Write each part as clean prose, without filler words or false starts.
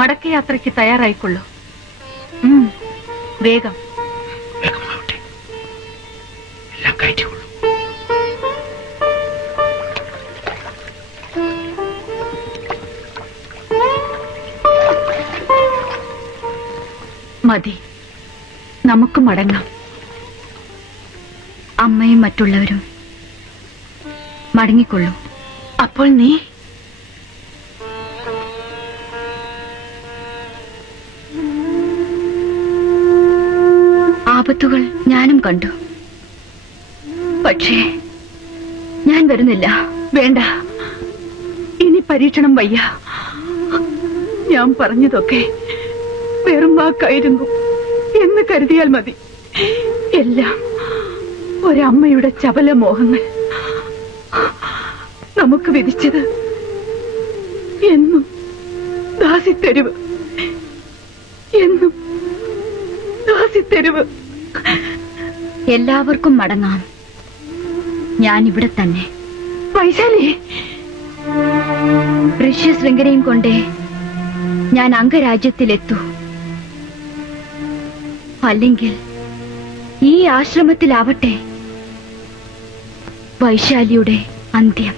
മടക്കയാത്രയ്ക്ക് തയ്യാറായിക്കൊള്ളൂ. വേഗം വേഗമാവട്ടെ, എല്ലാം കയറ്റിക്കൊള്ളൂ. മതി, നമുക്ക് മടങ്ങാം. അമ്മയും മറ്റുള്ളവരും മടങ്ങിക്കൊള്ളൂ. അപ്പോൾ നീ ആപത്തുകൾ ഞാനും കണ്ടു. പക്ഷേ ഞാൻ വരുന്നില്ല. വേണ്ട, ഇനി പരീക്ഷണം വയ്യ. ഞാൻ പറഞ്ഞതൊക്കെ വെറും വാക്കായിരുന്നു എന്ന് കരുതിയാൽ മതി. എല്ലാം ഒരമ്മയുടെ ചപല മോഹങ്ങൾ. നമുക്ക് വിധിച്ചത് എന്നും ദാസിത്തെരുവ്, എന്നും ദാസിത്തെരുവ്. എല്ലാവർക്കും മടങ്ങാം. ഞാൻ ഇവിടെ തന്നെ. വൈശാലി, ഋഷ്യശൃംഖലയും കൊണ്ടേ ഞാൻ അംഗരാജ്യത്തിലെത്തൂ. അല്ലെങ്കിൽ ഈ ആശ്രമത്തിലാവട്ടെ വൈശാലിയുടെ അന്ത്യം.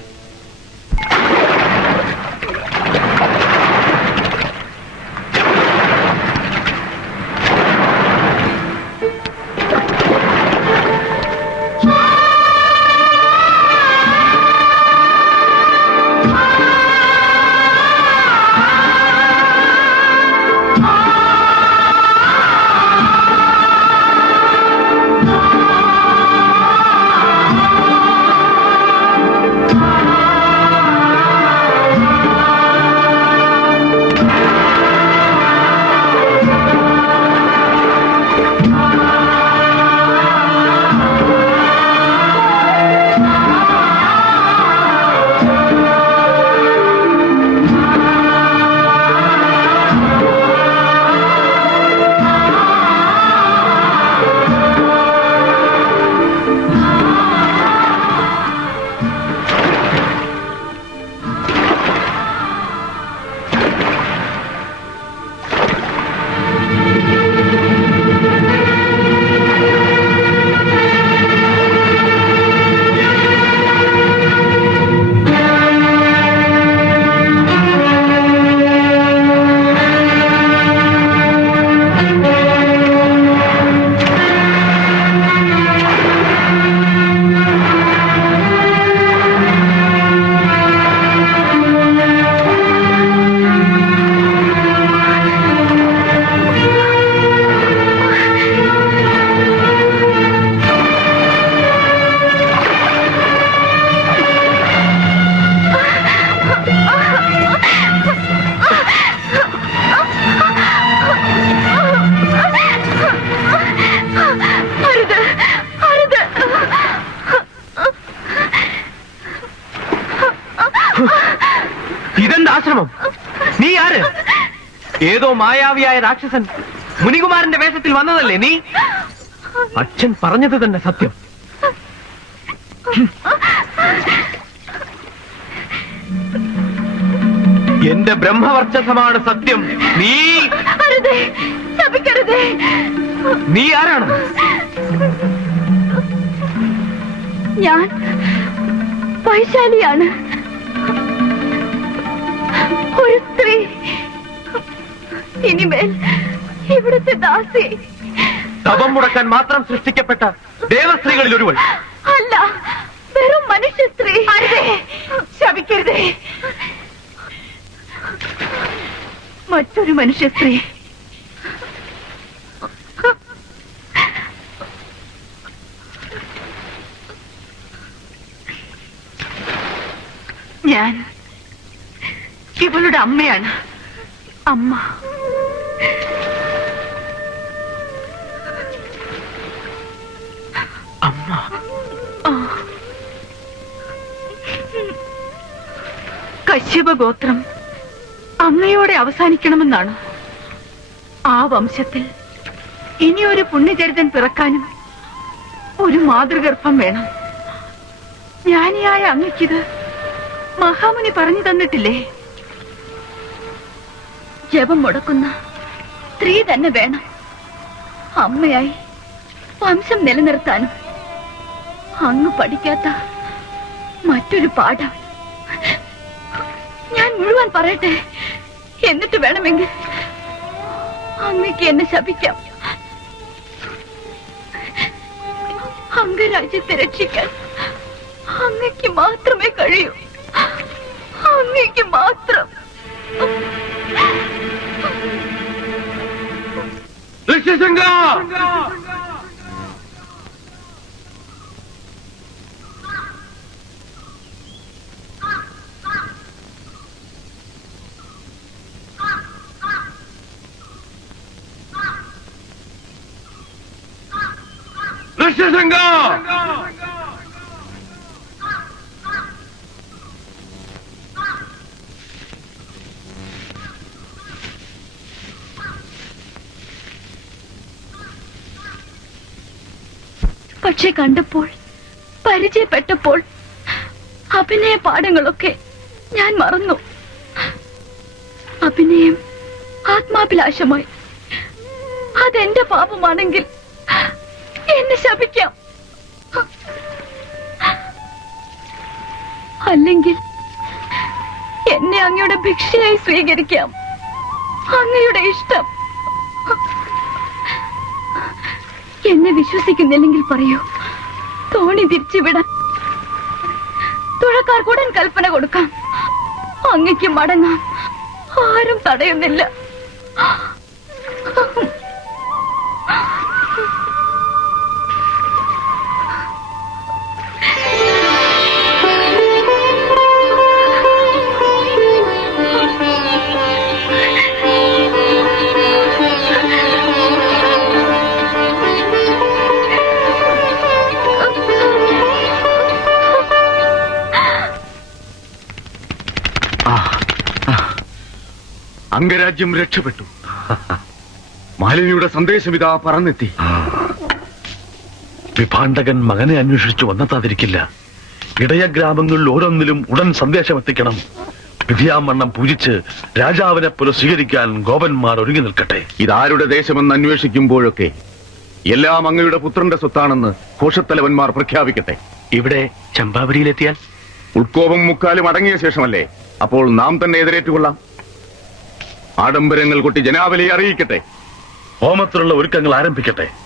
ആശ്രമം? നീ ആര്? ഏതോ മായാവിയായ രാക്ഷസൻ മുനികുമാരന്റെ വേഷത്തിൽ വന്നതല്ലേ നീ? അച്ഛൻ പറഞ്ഞത് തന്നെ സത്യം. എന്റെ ബ്രഹ്മവർച്ചസമാണ് സത്യം. നീ ആരാണ്? ഞാൻ വൈശാലിയാണ്, ഒരു സ്ത്രീ. ഇനിമേൽ ഇവിടുത്തെ ദാസി. തപം മുടക്കാൻ മാത്രം സൃഷ്ടിക്കപ്പെട്ട ദേവസ്ത്രീകളിൽ ഒരുവൾ അല്ല, വെറും മനുഷ്യ സ്ത്രീ. ശപിക്കരുതേ. മറ്റൊരു മനുഷ്യ സ്ത്രീ. ഞാൻ ഇവളുടെ അമ്മയാണ്. അമ്മ അമ്മ കശ്യപ ഗോത്രം അമ്മയോടെ അവസാനിക്കണമെന്നാണ്. ആ വംശത്തിൽ ഇനിയൊരു പുണ്യചരിതൻ പിറക്കാനും ഒരു മാതൃഗർഭം വേണം. ജ്ഞാനിയായ അങ്ങയ്ക്കിത് മഹാമുനി പറഞ്ഞു തന്നിട്ടില്ലേ? ജപം മുടക്കുന്ന സ്ത്രീ തന്നെ വേണം അമ്മയായി വംശം നിലനിർത്താനും. അങ്ങ് പഠിക്കാത്ത മറ്റൊരു പാഠം ഞാൻ മുഴുവൻ പറയട്ടെ, എന്നിട്ട് വേണമെങ്കിൽ അങ്ങക്ക് എന്നെ ശപിക്കാം. അംഗരാജ്യത്തെ രക്ഷിക്കാൻ അങ്ങക്ക് മാത്രമേ കഴിയൂ. അങ്ങക്ക് മാത്രം. ഋഷ്യശൃംഗ! ഋഷ്യശൃംഗ! പക്ഷെ കണ്ടപ്പോൾ, പരിചയപ്പെട്ടപ്പോൾ അഭിനയ പാഠങ്ങളൊക്കെ ഞാൻ മറന്നു. അഭിനയം ആത്മാഭിലാഷമായി. അതെന്റെ പാപമാണെങ്കിൽ എന്നെ ശപിക്കാം. അല്ലെങ്കിൽ എന്നെ അങ്ങയുടെ ഭിക്ഷയായി സ്വീകരിക്കാം. അങ്ങയുടെ ഇഷ്ടം. എന്നെ വിശ്വസിക്കുന്നില്ലെങ്കിൽ പറയൂ, തോണി തിരിച്ചുവിടാൻ തുഴക്കാർക്ക് ഉടൻ കൽപ്പന കൊടുക്കാം. അങ്ങയ്ക്ക് മടങ്ങാം. ആരും തടയുന്നില്ല. അംഗരാജ്യം രക്ഷപ്പെട്ടു. മാലിനിയുടെ സന്ദേശം ഇതാ പറന്നെത്തി. വിഭാണ്ഡകൻ മകനെ അന്വേഷിച്ചു വന്നെത്താതിരിക്കില്ല. ഇടയ ഗ്രാമങ്ങളിൽ ഓരോന്നിലും ഉടൻ സന്ദേശം എത്തിക്കണം. വിധിയാമണ്ണം പൂജിച്ച് രാജാവിനെ പോലെ സ്വീകരിക്കാൻ ഗോപന്മാർ ഒരുങ്ങി നിൽക്കട്ടെ. ഇതാരുടെ ദേശമെന്ന് അന്വേഷിക്കുമ്പോഴൊക്കെ എല്ലാം അങ്ങയുടെ പുത്രന്റെ സ്വത്താണെന്ന് ഘോഷത്തലവന്മാർ പ്രഖ്യാപിക്കട്ടെ. ഇവിടെ ചമ്പാവരിയിലെത്തിയാൽ ഉൾക്കോപം മുക്കാലും അടങ്ങിയ ശേഷമല്ലേ അപ്പോൾ നാം തന്നെ എതിരേറ്റുകൊള്ളാം. ആഡംബരങ്ങൾ കൊട്ടി ജനാവലിയെ അറിയിക്കട്ടെ. ഹോമത്തിലുള്ള ഒരുക്കങ്ങൾ ആരംഭിക്കട്ടെ.